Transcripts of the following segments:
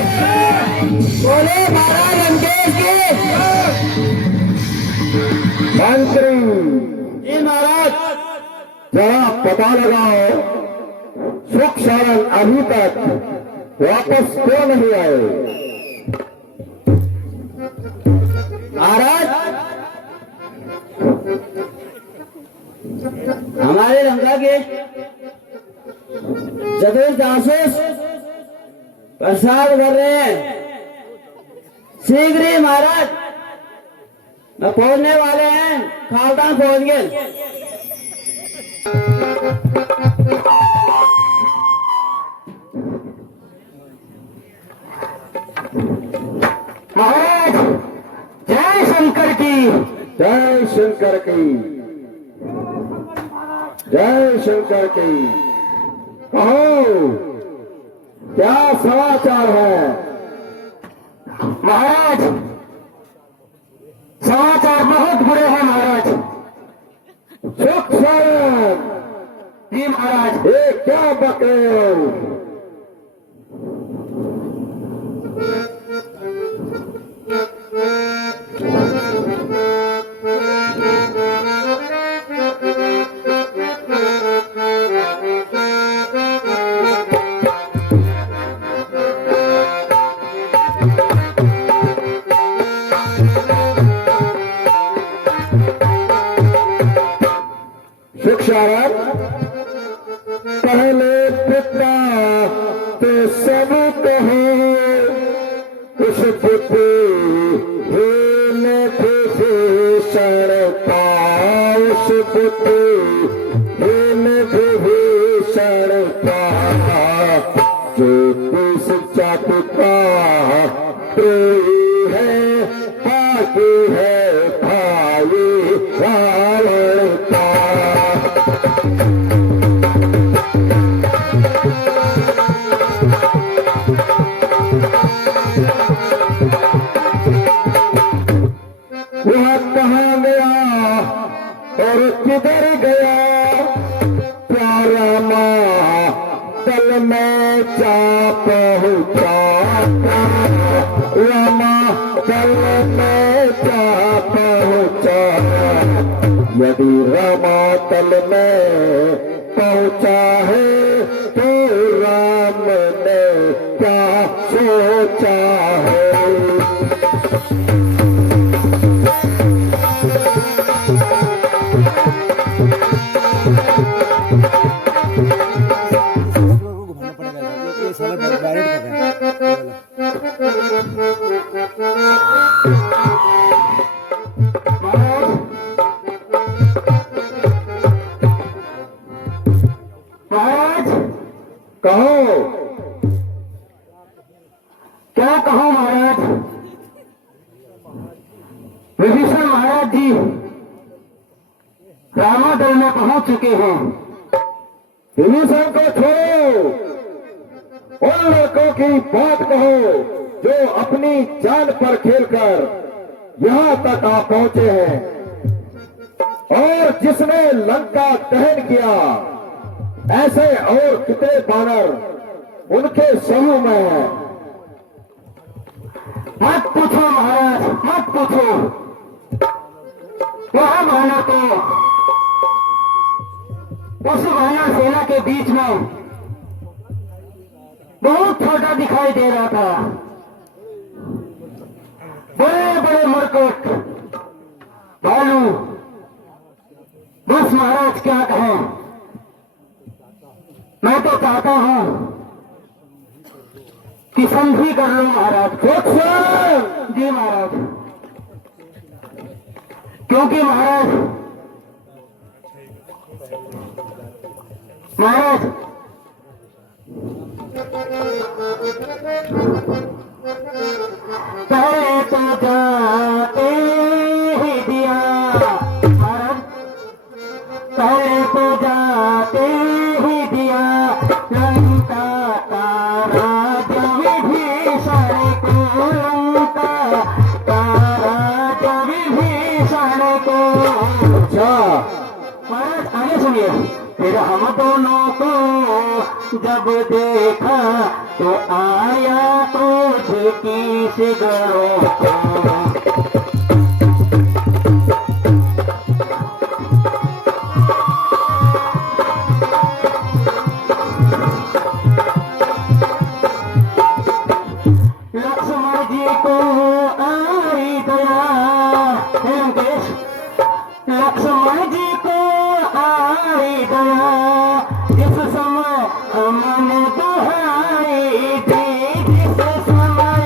बोले महाराज लंकेश की। मंत्री जी महाराज, जरा पता लगाओ सुख शरण अभी तक वापस क्यों नहीं आए? महाराज, हमारे लंका के जगह जासूस प्रसाद कर रहे हैं। शीघ्र ही महाराज न पहुंचने वाले हैं, खालदान पहुंच गए। महाराज, जय शंकर की, जय शंकर की, जय शंकर की। कहो क्या समाचार है? महाराज, समाचार बहुत बुरे हैं महाराज। सुख शरण जी महाराज, ये क्या बक रहे हो? पहले पिता तो सब कहो, उस पुत्र विभीषण का, उस पुत्र विभीषण का, जो इस जाति का प्रिय है, बाकी है भाई रावण का। वह कहाँ गया और किधर गया? प्यारा माँ तल में जा पहुँचा, रामा तल में जा पहुँचा। यदि रामा तल में पहुँचा है तो राम ने क्या सोचा है? कहो, क्या कहो महाराज? विभीषण महाराज जी रामादल में पहुंच चुके हैं। विभीषण को छोड़ो, उन लड़कों की बात कहो जो अपनी जान पर खेलकर यहां तक आ पहुंचे हैं, और जिसने लंका दहन किया। ऐसे और कितने बानर उनके समूह में है। मत पूछो महाराज, मत पूछो। वह बानर तो उस वानर सेना के बीच में बहुत छोटा दिखाई दे रहा था। बड़े बड़े मरकट भालू, बस महाराज क्या कहें। मैं तो चाहता हूं कि संधि कर लो महाराज। जी महाराज, क्योंकि महाराज पहले तो जाते ही दिया महाराज, पहले तो जाते ही दिया लंका का राजा विभीषण को, लंका का राजा विभीषण को। अच्छा महाराज, आगे सुनिए। फिर हम दोनों को जब देखा तो आया तो किस गणों को। लक्ष्मण जी को आई दया, लक्ष्मण जी को आई दया, जिस समय हमने दुहाई दी, जिस समय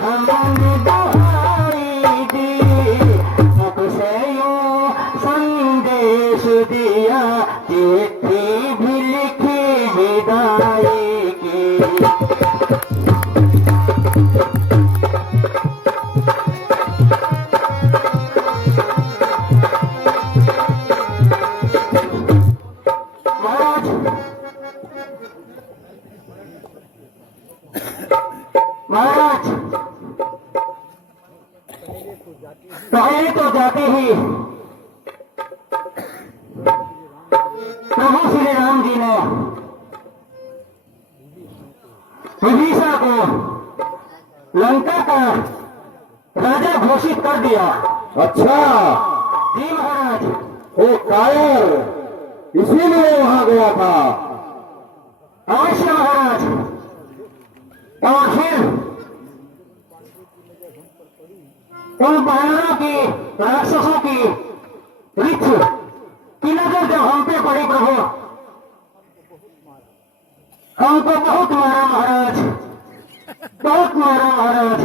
हमने दुहाई दी, सबसे यूं संदेश दिया, चिट्ठी भी लिखी विदाई की। महाराज पहले तो जाते ही प्रभु श्री राम जी ने विभीषण को लंका का राजा घोषित कर दिया। अच्छा, जी महाराज। वो कायर इसीलिए वहां गया था। अवश्य महाराज। और फिर उन वानरों की, राक्षसों की रिछ की नजर जब हम पे पड़ी प्रभु, हमको बहुत मारा महाराज, बहुत मारा महाराज।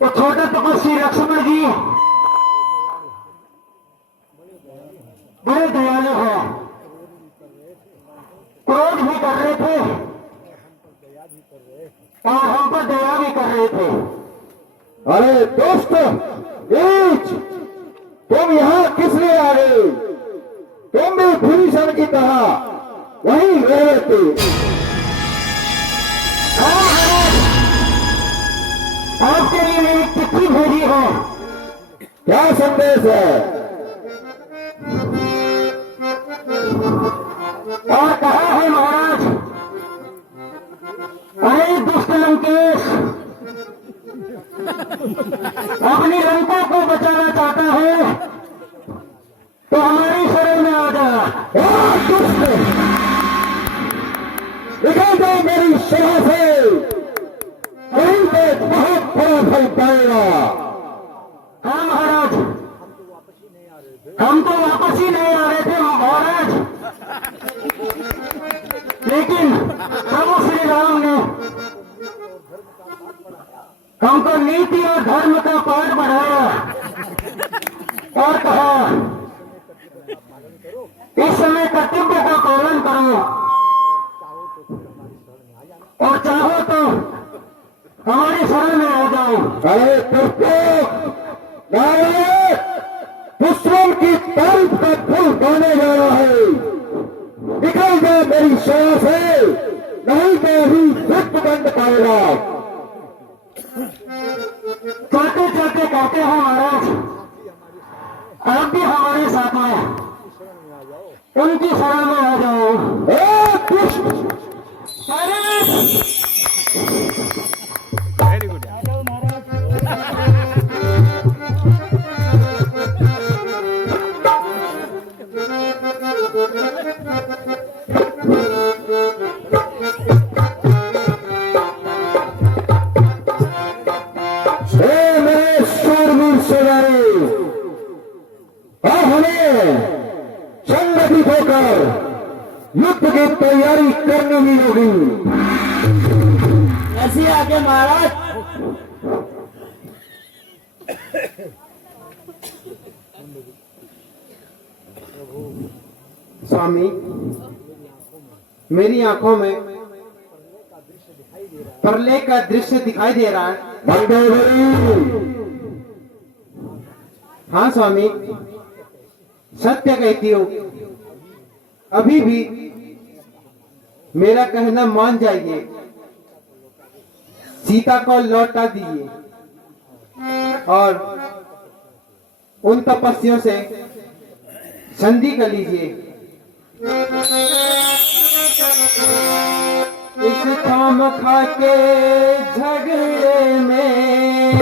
तो छोटे तपस्वी लक्ष्मण जी बड़े दयालु हैं, क्रोध भी कर रहे थे और हम पर दया भी कर रहे थे। अरे दोस्त, तुम यहाँ किस लिए आ गए? तुम भी विभीषण की तरह वहीं रहे थे। हाँ महाराज, आपके लिए एक चिट्ठी भेजी है। क्या संदेश है? और कहा है महाराज, अरे दुष्ट लंकेश, अपनी लंका को बचाना चाहता है तो हमारी शरण में आ जा। दुष्ट, निकल जाओ मेरी शरण से, कहीं पे बहुत बड़ा फल पाएगा। हाँ महाराज, हम तो वापस ही नहीं आ रहे थे महाराज, लेकिन प्रभु श्री राम ने हमको नीति और धर्म का पाठ बढ़ाया और कहा इस समय कर्तव्य का पालन करो और चाहो तो हमारी शरण में आ जाओ। अरे दुश्मन की तारीफ का फूल गाने जा रहा है, निकल जाए मेरी शरण से, नहीं तो अभी सत्य बंद पाएगा। चलते चलते कहते हैं महाराज, आप भी हमारे साथ में उनकी शरण में आ जाओ। Very good. और हमें संगठित होकर युद्ध की तैयारी करनी भी होगी। ऐसे आगे महाराज। स्वामी, मेरी आंखों में प्रलय का दृश्य दिखाई दे रहा है। हाँ स्वामी, सत्य कहती हो, अभी भी मेरा कहना मान जाइए, सीता को लौटा दीजिए और उन तपस्वियों से संधि कर लीजिए। इस काम खा के झगड़े में,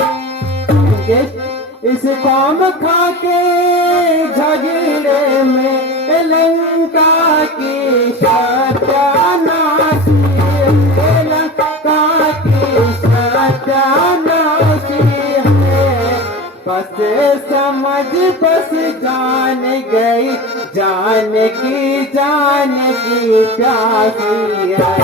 इस काम खा के झगड़े में लंका की सत्यानाशी, लंका की सत्यानाशी है। बस समझ बस जान गई, जान की प्यासी है।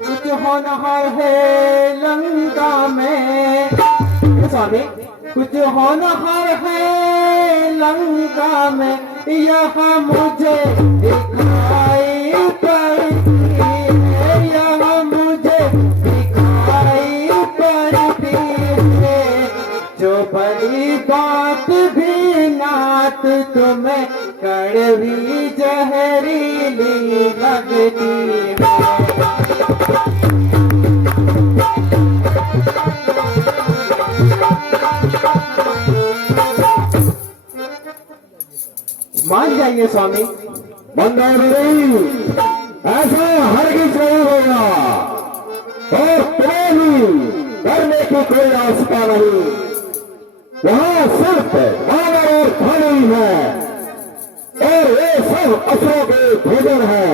कुछ होनहार है लंका में, स्वामी कुछ होनहार है लंका में, यह मुझे दिखाई पड़ती है, यह मुझे दिखाई पड़ती है। जो बड़ी बात भी नात तुम्हें कड़वी जहरीली लगती है। मान जाइए स्वामी। मंदारी ऐसा हरगिज नहीं होगा और तुम्हें भी करने की कोई आवश्यकता नहीं। वहां सिर्फ मानव और धनी है और ये सब असुरों के भोजन है।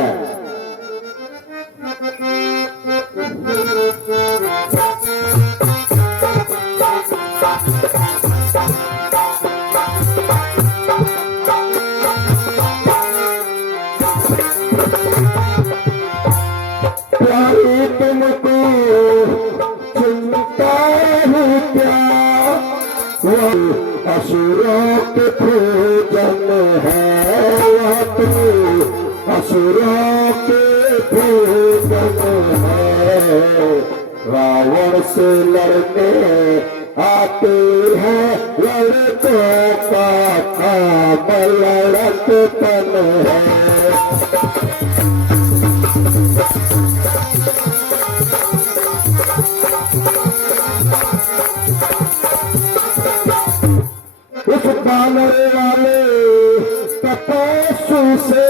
प्यारी तुमको चिंता है क्या, वह असुरों के भोजन है, वह तो असुरों के भोजन है। रावण से लड़ने आते हैं लड़कों का काम लड़कपन है। उस बानर वाले तपस्वी से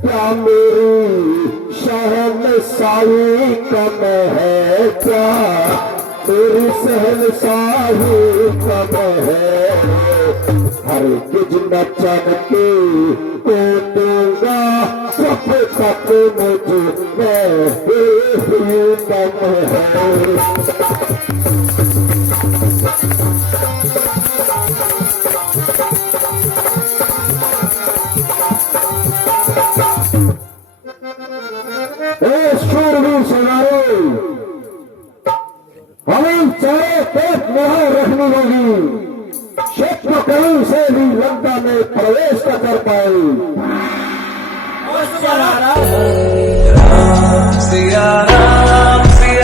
क्या मेरी शहनशाही कम है, क्या तेरी शहनशाही कम है। हर किज नचन के को दूंगा, सब तक मुझ में ही कम है। शूरवीर सेनाओं, हमें चारों तरफ निगाह रखनी होगी, शत्रु कहीं से भी लंका में प्रवेश न कर पाए। सिया